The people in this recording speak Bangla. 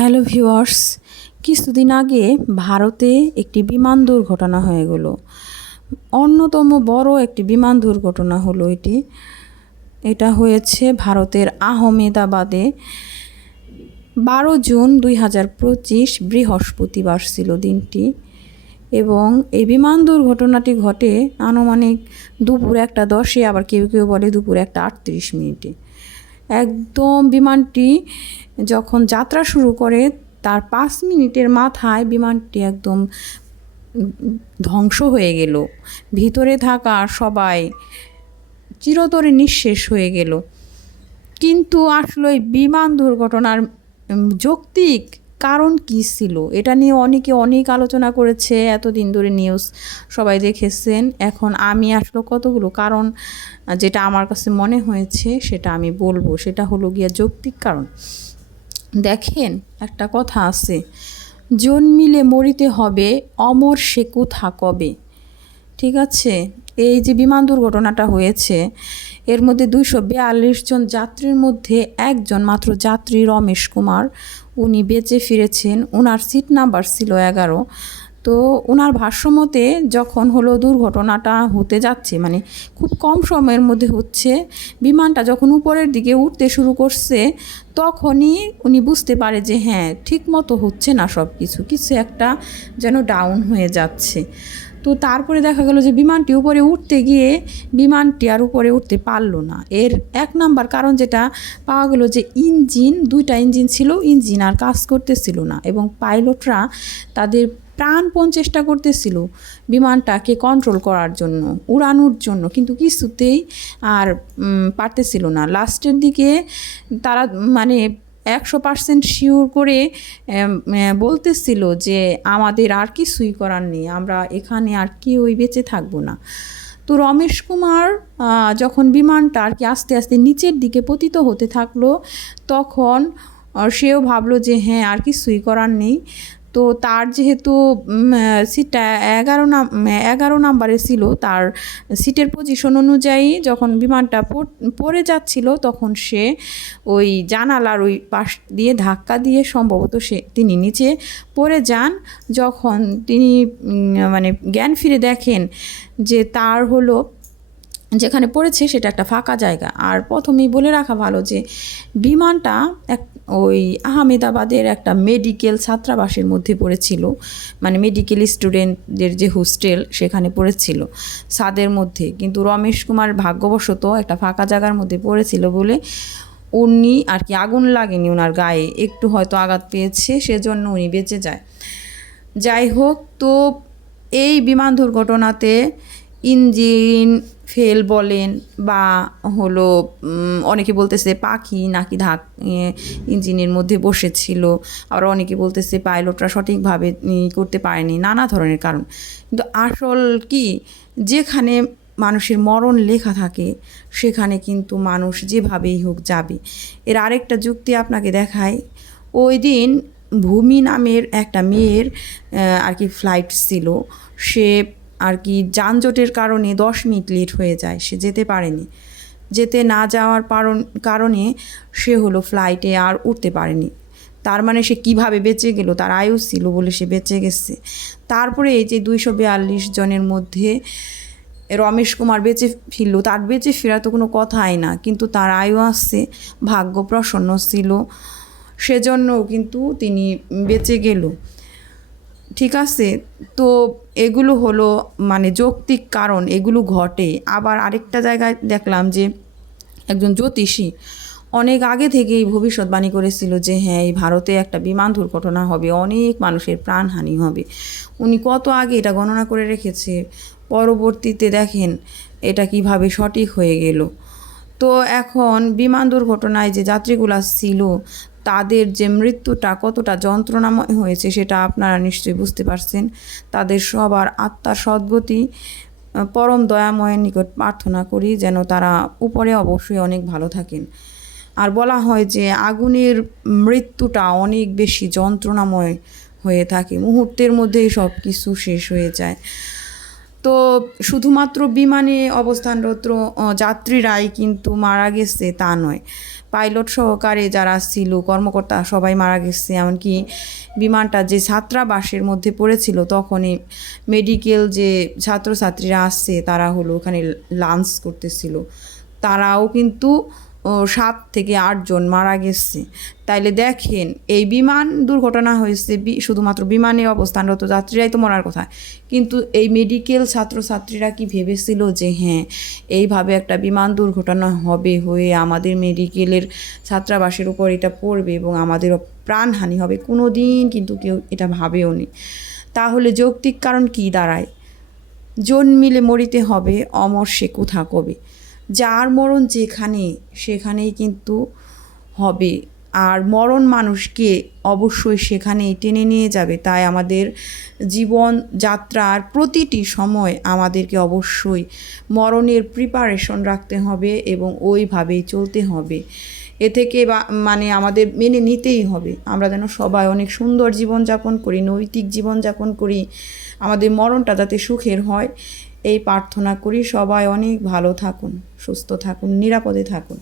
হ্যালো ভিউয়ার্স, কিছুদিন আগে ভারতে একটি বিমান দুর্ঘটনা হয়ে গেল। অন্যতম বড় একটি বিমান দুর্ঘটনা হলো এটি। এটা হয়েছে ভারতের আহমেদাবাদে। বারো জুন দুই হাজার পঁচিশ বৃহস্পতিবার ছিল দিনটি এবং এই বিমান দুর্ঘটনাটি ঘটে আনুমানিক দুপুর একটা দশে, আবার কেউ কেউ বলে দুপুর একটা আটত্রিশ মিনিটে। একদম বিমানটি যখন যাত্রা শুরু করে, তার পাঁচ মিনিটের মাথায় বিমানটি একদম ধ্বংস হয়ে গেল। ভিতরে থাকা সবাই চিরতরে নিঃশেষ হয়ে গেল। কিন্তু আসলে বিমান দুর্ঘটনার যৌক্তিক কারণ কী ছিল? এটা নিয়ে অনেকে অনেক আলোচনা করেছে, এতদিন ধরে নিউজ সবাই দেখেছেন। এখন আমি আসলে কতগুলো কারণ, যেটা আমার কাছে মনে হয়েছে সেটা আমি বলব। সেটা হলো গিয়া যৌক্তিক কারণ। দেখেন, একটা কথা আছে, জন্মিলে মরিতে হবে, অমর সে কোথা কবে? ঠিক আছে? এই যে বিমান দুর্ঘটনাটা হয়েছে, এর মধ্যে দুইশো বিয়াল্লিশ জন যাত্রীর মধ্যে একজন মাত্র যাত্রী রমেশ কুমার উনি বেঁচে ফিরেছেন ওনার সিট নাম্বার ছিল এগারো। তো ওনার ভাষ্যমতে যখন হলো দুর্ঘটনাটা হতে যাচ্ছে মানে খুব কম সময়ের মধ্যে হচ্ছে, বিমানটা যখন উপরের দিকে উঠতে শুরু করছে, তখনই উনি বুঝতে পারে যে হ্যাঁ ঠিক মতো হচ্ছে না সব কিছু কিছু একটা যেন ডাউন হয়ে যাচ্ছে। তো তারপরে দেখা গেল যে বিমানটি উপরে উঠতে গিয়ে বিমানটি আর উপরে উঠতে পারল না। এর এক নাম্বার কারণ যেটা, পাওয়া গেল যে ইঞ্জিন, দুইটা ইঞ্জিন ছিল, ইঞ্জিন আর কাজ করতেছিল না এবং পাইলটরা তাদের প্রাণপণ চেষ্টা করতেছিল বিমানটাকে কন্ট্রোল করার জন্য, উড়ানোর জন্য, কিন্তু কিছুতেই আর পারতেছিল না। লাস্টের দিকে তারা মানে একশো পার্সেন্ট শিওর করে বলতেছিল যে আমাদের আর কিছুই করার নেই, আমরা এখানে আর কেউই বেঁচে থাকব না। তো রমেশ কুমার যখন বিমানটা আর কি আস্তে আস্তে নিচের দিকে পতিত হতে থাকল, তখন সেও ভাবলো যে হ্যাঁ আর কিছুই করার নেই। তো তার যেহেতু সিটটা এগারো নাম, এগারো নাম্বারে ছিল, তার সিটের পজিশন অনুযায়ী যখন বিমানটা পড়- যাচ্ছিল, তখন সে ওই জানালার ওই পাশ দিয়ে ধাক্কা দিয়ে সম্ভবত সে, তিনি নিচে পড়ে যান। যখন তিনি মানে জ্ঞান ফিরে দেখেন যে তার হলো যেখানে পড়েছে সেটা একটা ফাঁকা জায়গা। আর প্রথমেই বলে রাখা ভালো যে বিমানটা এক ওই আহমেদাবাদের একটা মেডিকেল ছাত্রাবাসের মধ্যে পড়েছিল। মানে মেডিকেল স্টুডেন্টদের যে হোস্টেল সেখানে পড়েছিল ছাদের মধ্যে। কিন্তু রমেশ কুমার ভাগ্যবশত একটা ফাঁকা জায়গার মধ্যে পড়েছিল বলে উনি আর কি আগুন লাগেনি ওনার গায়ে। একটু হয়তো আঘাত পেয়েছে, সেজন্য উনি বেঁচে যায়। যাই হোক, তো এই বিমান দুর্ঘটনাতে ইঞ্জিন, ফেল বলেন বা হলো অনেকে বলতেছে পাখি নাকি ধাক ইঞ্জিনের মধ্যে বসেছিল। আর অনেকে বলতেছে পাইলটরা সঠিকভাবে করতে পারেনি, নানা ধরনের কারণ। কিন্তু আসল কি? যেখানে মানুষের মরণ লেখা থাকে, সেখানে কিন্তু মানুষ যেভাবেই হোক যাবে। এর আরেকটা যুক্তি আপনাকে দেখায় ওই দিন ভূমি নামের একটা মেয়ের আর কি ফ্লাইট ছিল। সে আর কি যানজটের কারণে দশ মিনিট লেট হয়ে যায়, সে যেতে পারেনি। যেতে না যাওয়ার কারণ সে হলো ফ্লাইটে আর উঠতে পারেনি। তার মানে সে কীভাবে বেঁচে গেল, তার আয়ু ছিল বলে সে বেঁচে গেছে। তারপরে এই যে দুইশো বিয়াল্লিশ জনের মধ্যে রমেশ কুমার বেঁচে ফিরল, তার বেঁচে ফেরা তো কোনো কথাই না, কিন্তু তার আয়ু আসছে ভাগ্য প্রসন্ন ছিল সেজন্য কিন্তু তিনি বেঁচে গেল। ঠিক আছে? তো এগুলো হলো মানে যৌক্তিক কারণ, এগুলো ঘটে। আবার আরেকটা জায়গায় দেখলাম যে একজন জ্যোতিষী অনেক আগে থেকেই ভবিষ্যৎবাণী করেছিল যে হ্যাঁ এই ভারতে একটা বিমান দুর্ঘটনা হবে, অনেক মানুষের প্রাণহানি হবে। উনি কত আগে এটা গণনা করে রেখেছে? পরবর্তীতে দেখেন এটা কীভাবে সঠিক হয়ে গেল। তো এখন বিমান দুর্ঘটনায় যে যাত্রীগুলা ছিল, তাদের যে মৃত্যুটা কতটা যন্ত্রণাময় হয়েছে সেটা আপনারা নিশ্চয়ই বুঝতে পারছেন। তাদের সবার আত্মার সদ্গতি পরম দয়াময়ের নিকট প্রার্থনা করি যেন তারা উপরে অবশ্যই অনেক ভালো থাকেন। আর বলা হয় যে আগুনের মৃত্যুটা অনেক বেশি যন্ত্রণাময় হয়ে থাকে। মুহূর্তের মধ্যেই সব কিছু শেষ হয়ে যায়। তো শুধুমাত্র বিমানে অবস্থানরত যাত্রীরাই কিন্তু মারা গেছে তা নয়। পাইলট সহকারে যারা ছিল, কর্মকর্তা সবাই মারা গেছে। এমনকি বিমানটা যে ছাত্রাবাসের মধ্যে পড়েছিল, তখনই মেডিকেল যে ছাত্রছাত্রীরা আসছে, তারা হলো ওখানে লাঞ্চ করতেছিল। তারাও কিন্তু ও, সাত থেকে আটজন মারা গেছে। তাইলে দেখেন এই বিমান দুর্ঘটনা হয়েছে শুধুমাত্র বিমানে অবস্থানরত যাত্রীরাই তো মরার কথা। কিন্তু এই মেডিকেল ছাত্রছাত্রীরা কি ভেবেছিল যে হ্যাঁ এইভাবে একটা বিমান দুর্ঘটনা হবে হয়ে আমাদের মেডিকেলের ছাত্রাবাসের উপর এটা পড়বে এবং আমাদের প্রাণহানি হবে? কোনো দিন কিন্তু কেউ এটা ভাবেও নি। তাহলে যৌক্তিক কারণ কি দাঁড়ায়? জন্মিলে মরিতে হবে অমর সে কোথা কবে? যার মরণ যেখানে, সেখানেই কিন্তু হবে। আর মরণ মানুষকে অবশ্যই সেখানেই টেনে নিয়ে যাবে। তাই আমাদের জীবন যাত্রার প্রতিটি সময় আমাদেরকে অবশ্যই মরণের প্রিপারেশন রাখতে হবে এবং ওইভাবেই চলতে হবে। এ থেকে বা মানে আমাদের মেনে নিতেই হবে। আমরা যেন সবাই অনেক সুন্দর জীবনযাপন করি, নৈতিক জীবনযাপন করি। আমাদের মরণটা যাতে সুখের হয় এই প্রার্থনা করি সবাই অনেক ভালো থাকুন সুস্থ থাকুন নিরাপদে থাকুন।